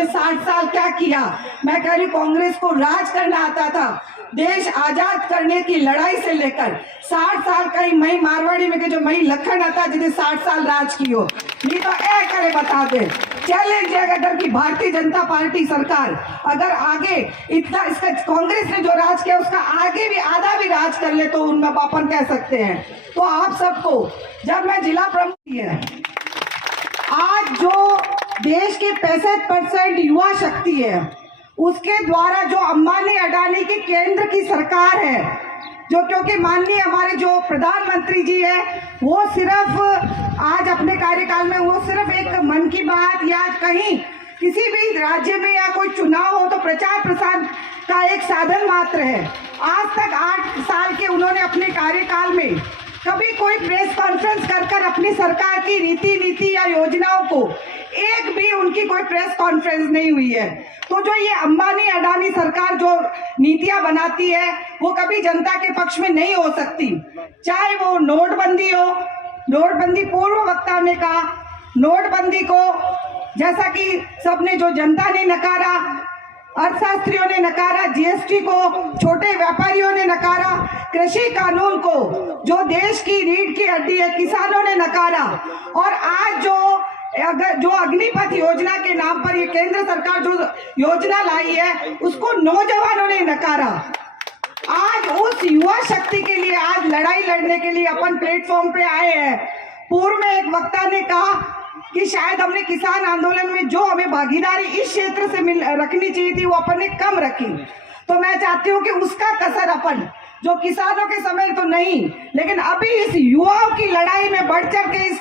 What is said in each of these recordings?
उसने 60 साल क्या किया। मैं कह रही कांग्रेस को राज करना आता था, देश आजाद करने की लड़ाई से लेकर 60 साल कहीं मई मारवाड़ी में के जो मई लखन आता जिसे 60 साल राज की हो, नहीं तो ए करे बता दे। चैलेंज है अगर की भारतीय जनता पार्टी सरकार अगर आगे इतना इसका कांग्रेस ने जो राज किया उसका आगे भी आधा भी राज कर ले तो उनमें अपन कह सकते हैं। तो आप सबको जब मैं जिला प्रमुख है, आज जो देश के 65% युवा शक्ति है उसके द्वारा जो अंबानी अडानी की केंद्र की सरकार है, जो क्योंकि माननीय हमारे जो प्रधानमंत्री जी है वो सिर्फ आज अपने कार्यकाल में वो सिर्फ एक मन की बात या कहीं किसी भी राज्य में या कोई चुनाव हो तो प्रचार प्रसार का एक साधन मात्र है। आज तक 8 साल के उन्होंने अपने कार्यकाल में कभी कोई प्रेस कॉन्फ्रेंस कर अपनी सरकार की नीति या योजनाओं को एक भी उनकी कोई प्रेस कॉन्फ्रेंस नहीं हुई है। तो जो ये अंबानी अडानी सरकार जो नीतियां बनाती है वो कभी जनता के पक्ष में नहीं हो सकती। चाहे वो नोटबंदी हो, नोटबंदी पूर्व वक्ता ने कहा, नोटबंदी को जैसा कि सबने जो जनता ने नकारा, अर्थशास्त्रियों ने नकारा, जीएसटी को छोटे व्यापारियों ने नकारा, कृषि कानून को जो देश की रीढ़ की हड्डी है किसानों ने नकारा, और आज जो अग्निपथ योजना के नाम पर ये केंद्र सरकार जो योजना लाई है उसको नौजवानों ने नकारा। आज उस युवा शक्ति के लिए आज लड़ाई लड़ने के लिए अपन प्लेटफॉर्म पे आए हैं। पूर्व में एक वक्ता ने कहा कि शायद हमने किसान आंदोलन में जो हमें भागीदारी इस क्षेत्र से रखनी चाहिए थी वो अपन ने कम रखी। तो मैं चाहती हूँ कि उसका कसर अपन जो किसानों के समय तो नहीं, लेकिन अभी इस युवाओं की लड़ाई में बढ़ चढ़ के इस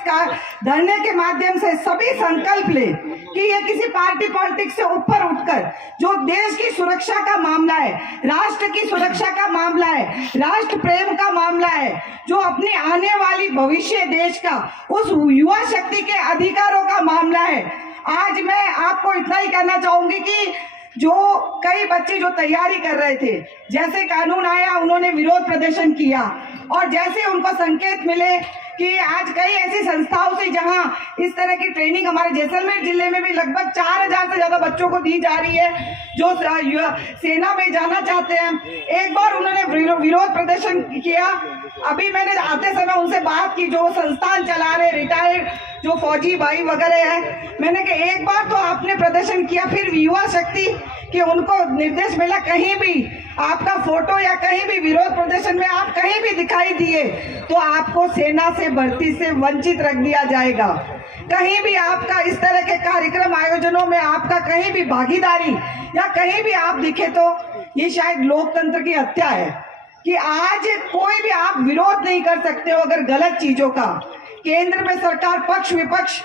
धरने के माध्यम से सभी संकल्प ले कि ये किसी पार्टी पॉलिटिक्स से ऊपर उठकर जो देश की सुरक्षा का मामला है, राष्ट्र की सुरक्षा का मामला है, राष्ट्र प्रेम का मामला है, जो अपनी आने वाली भविष्य देश का उस युवा शक्ति के अधिकारों का मामला है। आज मैं आपको इतना ही कहना चाहूंगी कि जो कई बच्चे जो तैयारी कर रहे थे, जैसे कानून आया उन्होंने विरोध प्रदर्शन किया, और जैसे उनको संकेत मिले कि आज कई ऐसी संस्थाओं से जहां इस तरह की ट्रेनिंग हमारे जैसलमेर जिले में भी लगभग 4000 से ज्यादा बच्चों को दी जा रही है जो सेना में जाना चाहते हैं। एक बार उन्होंने विरोध प्रदर्शन किया। अभी मैंने आते समय उनसे बात की जो संस्थान चला रहे रिटायर्ड जो फौजी भाई वगैरह है, मैंने कहा एक बार तो आपने प्रदर्शन किया, फिर युवा शक्ति कि उनको निर्देश मिला कहीं भी आपका फोटो या कहीं भी विरोध प्रदर्शन में आप कहीं भी दिखाई दिए तो आपको सेना से भर्ती से वंचित रख दिया जाएगा। कहीं भी आपका इस तरह के कार्यक्रम आयोजनों में आपका कहीं भी भागीदारी या कहीं भी आप दिखे तो ये शायद लोकतंत्र की हत्या है कि आज कोई भी आप विरोध नहीं कर सकते हो अगर गलत चीजों का। केंद्र में सरकार पक्ष विपक्ष,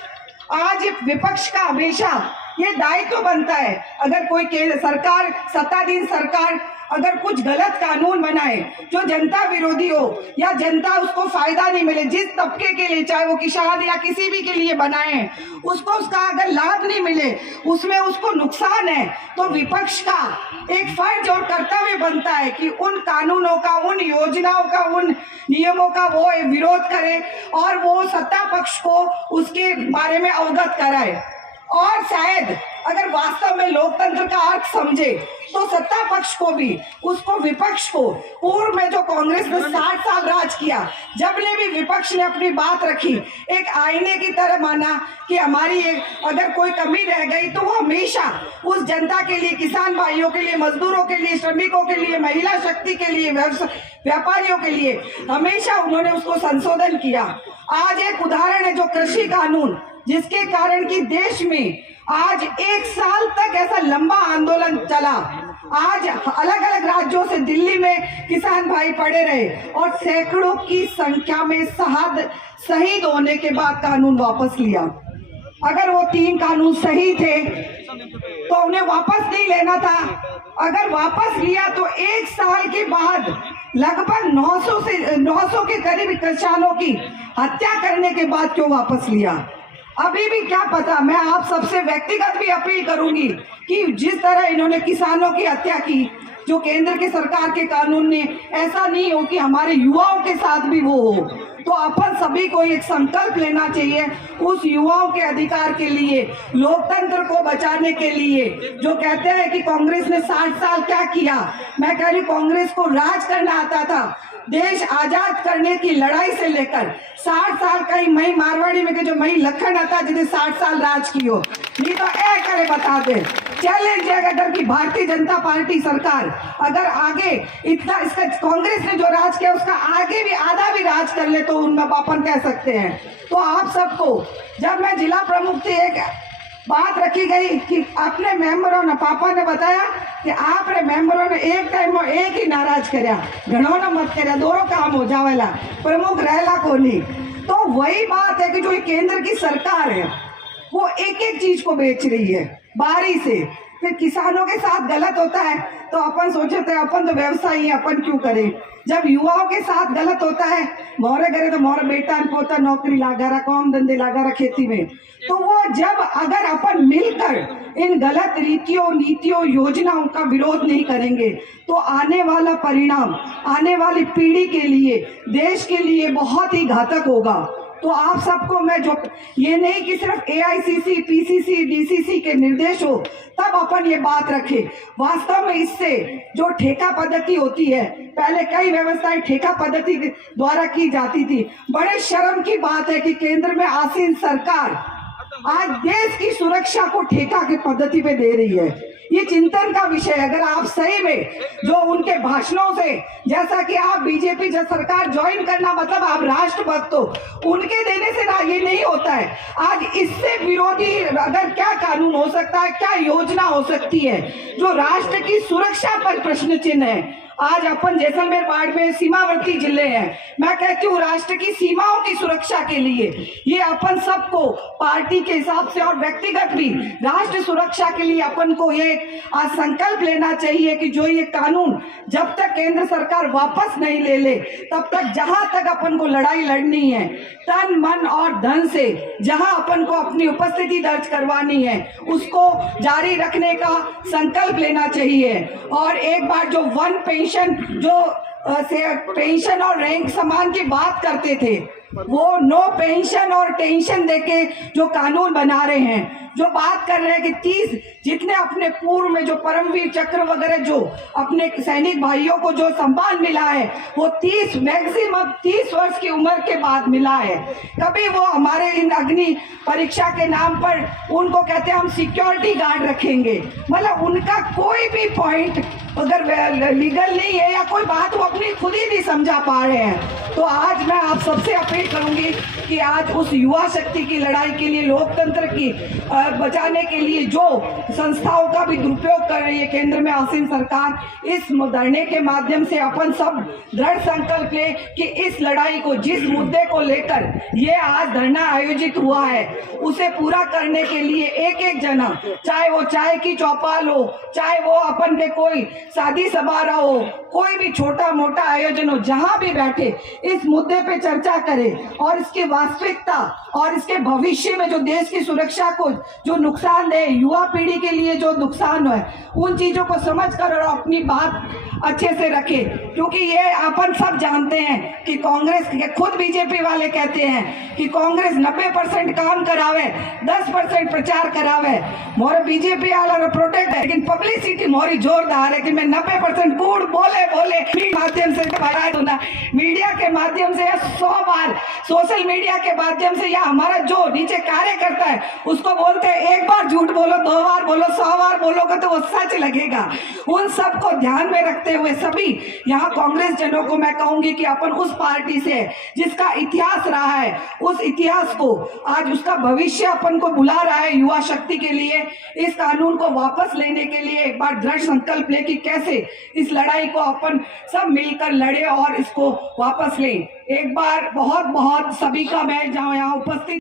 आज विपक्ष का हमेशा ये दायित्व बनता है अगर कोई सरकार सत्ताधीन सरकार अगर कुछ गलत कानून बनाए जो जनता विरोधी हो या जनता उसको फायदा नहीं मिले, जिस तबके के लिए चाहे वो किसान या किसी भी के लिए बनाए उसको उसका अगर लाभ नहीं मिले, उसमें उसको नुकसान है, तो विपक्ष का एक फर्ज और कर्तव्य बनता है कि उन कानूनों का, उन योजनाओं का, उन नियमों का वो विरोध करे और वो सत्ता पक्ष को उसके बारे में अवगत कराए। और शायद अगर वास्तव में लोकतंत्र का अर्थ समझे तो सत्ता पक्ष को भी, उसको विपक्ष को, पूर्व में जो कांग्रेस ने 60 साल राज किया, जब ने भी विपक्ष ने अपनी बात रखी एक आईने की तरह माना कि हमारी अगर कोई कमी रह गई तो वो हमेशा उस जनता के लिए, किसान भाइयों के लिए, मजदूरों के लिए, श्रमिकों के लिए, महिला शक्ति के लिए, व्यापारियों के लिए हमेशा उन्होंने उसको संशोधन किया। आज एक उदाहरण है जो कृषि कानून, जिसके कारण कि देश में आज 1 साल तक ऐसा लंबा आंदोलन चला। आज अलग अलग राज्यों से दिल्ली में किसान भाई पड़े रहे और सैकड़ों की संख्या में शहीद होने के बाद कानून वापस लिया। अगर वो 3 कानून सही थे तो उन्हें वापस नहीं लेना था। अगर वापस लिया तो 1 साल के बाद लगभग 900 के करीब किसानों की हत्या करने के बाद क्यों वापस लिया? अभी भी क्या पता, मैं आप सबसे व्यक्तिगत भी अपील करूंगी कि जिस तरह इन्होंने किसानों की हत्या की, जो केंद्र की सरकार के कानून ने, ऐसा नहीं हो कि हमारे युवाओं के साथ भी वो हो। तो अपन सभी को एक संकल्प लेना चाहिए उस युवाओं के अधिकार के लिए, लोकतंत्र को बचाने के लिए। जो कहते हैं कि कांग्रेस ने 60 साल क्या किया, मैं कह रही कांग्रेस को राज करना आता था। देश आजाद करने की लड़ाई से लेकर 60 साल का ही मई मारवाड़ी में के जो मई लखन आता जिसे 60 साल राज कियो, नहीं तो ए करे बता दे। चैलेंज है अगर की भारतीय जनता पार्टी सरकार अगर आगे इतना इसका कांग्रेस ने जो राज किया उसका आगे भी आधा भी राज कर ले तो उनमें अपन कह सकते हैं। तो आप सबको जब मैं जिला प्रमुख थी एक बात रखी गई कि अपने मेंबरों ने, पापा ने बताया कि आप रे मेंबरों ने एक टाइम में एक ही नाराज कर्या, घणों ने मत कर्या, दोनों काम हो जावेला, प्रमुख रहला को नहीं। तो वही बात है कि जो केंद्र की सरकार है वो एक एक चीज को बेच रही है बारी से। फिर किसानों के साथ गलत होता है तो अपन सोचते हैं अपन तो व्यवसायी है, अपन क्यों करें। जब युवाओं के साथ गलत होता है, मोरे करे तो मोरे बेटा पोता नौकरी लागा रहा, काम धंधे लागा रहा खेती में, तो वो जब अगर अपन मिलकर इन गलत रीतियों, नीतियों, योजनाओं का विरोध नहीं करेंगे तो आने वाला परिणाम आने वाली पीढ़ी के लिए, देश के लिए बहुत ही घातक होगा। तो आप सबको मैं जो ये नहीं कि सिर्फ एआईसीसी, पीसीसी, डीसीसी के निर्देश हो तब अपन ये बात रखें। वास्तव में इससे जो ठेका पद्धति होती है, पहले कई व्यवस्थाएं ठेका पद्धति द्वारा की जाती थी। बड़े शर्म की बात है कि केंद्र में आसीन सरकार आज देश की सुरक्षा को ठेका की पद्धति पे दे रही है। ये चिंतन का विषय है। अगर आप सही में जो उनके भाषणों से, जैसा कि आप बीजेपी जब सरकार ज्वाइन करना मतलब आप राष्ट्रभक्त हो, उनके देने से ना ये नहीं होता है। आज इससे विरोधी अगर क्या कानून हो सकता है, क्या योजना हो सकती है जो राष्ट्र की सुरक्षा पर प्रश्न चिन्ह है। आज अपन जैसलमेर बाड़मेर सीमावर्ती जिले हैं, मैं कहती हूँ राष्ट्र की सीमाओं की सुरक्षा के लिए ये अपन सबको पार्टी के हिसाब से और व्यक्तिगत भी राष्ट्र सुरक्षा के लिए अपन को ये आज संकल्प लेना चाहिए कि जो ये कानून जब तक केंद्र सरकार वापस नहीं ले ले तब तक, जहां तक अपन को लड़ाई लड़नी है तन मन और धन से, जहां अपन को अपनी उपस्थिति दर्ज करवानी है उसको जारी रखने का संकल्प लेना चाहिए। और एक बार जो वन पेंशन, जो पेंशन और रैंक समान की बात करते थे, वो नो पेंशन और टेंशन देके जो कानून बना रहे हैं, जो बात कर रहे हैं कि 30 जितने अपने पूर्व में जो परमवीर चक्र वगैरह जो अपने सैनिक भाइयों को जो सम्मान मिला है वो 30 मैक्सिमम 30 वर्ष की उम्र के बाद मिला है। कभी वो हमारे इन अग्नि परीक्षा के नाम पर उनको कहते हैं हम सिक्योरिटी गार्ड रखेंगे, मतलब उनका कोई भी पॉइंट अगर लीगल नहीं है या कोई बात वो अपनी खुद ही नहीं समझा पा रहे हैं। तो आज मैं आप सबसे अपील करूंगी कि आज उस युवा शक्ति की लड़ाई के लिए, लोकतंत्र की बचाने के लिए जो संस्थाओं का भी दुरुपयोग कर रही है केंद्र में आसीन सरकार, इस धरने के माध्यम से अपन सब दृढ़ संकल्प ले कि इस लड़ाई को, जिस मुद्दे को लेकर ये आज धरना आयोजित हुआ है उसे पूरा करने के लिए एक एक जना, चाहे वो चाय की चौपाल हो, चाहे वो अपन के कोई शादी समारोह हो, कोई भी छोटा मोटा आयोजन हो, जहां भी बैठे इस मुद्दे पे चर्चा करें और इसकी वास्तविकता और इसके भविष्य में जो देश की सुरक्षा को जो नुकसान है, युवा पीढ़ी के लिए जो नुकसान है, उन चीजों को समझकर और अपनी बात अच्छे से रखे। क्योंकि ये अपन सब जानते हैं कि कांग्रेस के खुद बीजेपी वाले कहते हैं कि कांग्रेस 90% काम करावे, 10% प्रचार करावे, मोर बीजेपी वाला प्रोटेक्ट है, लेकिन पब्लिसिटी मोरी जोरदार है कि मैं 90% कूड़ बोले माध्यम से बढ़ा दूंगा, मीडिया के माध्यम से या 100 बार सोशल मीडिया के माध्यम से, या हमारा जो नीचे कार्य करता है उसको बोलते हैं एक बार झूठ बोलो, 2 बार बोलो, 100 बार बोलोगे तो वो सच लगेगा। उन सबको ध्यान में रखते हुए सभी यहाँ कांग्रेस जनों को मैं कहूंगी कि अपन उस पार्टी से जिसका इतिहास रहा है, उस इतिहास को आज उसका भविष्य अपन को बुला रहा है युवा शक्ति के लिए, इस कानून को वापस लेने के लिए एक बार दृढ़ संकल्प ले कि कैसे इस लड़ाई को अपन सब मिलकर लड़े और इसको वापस लें। एक बार बहुत बहुत सभी का मैं यहाँ उपस्थित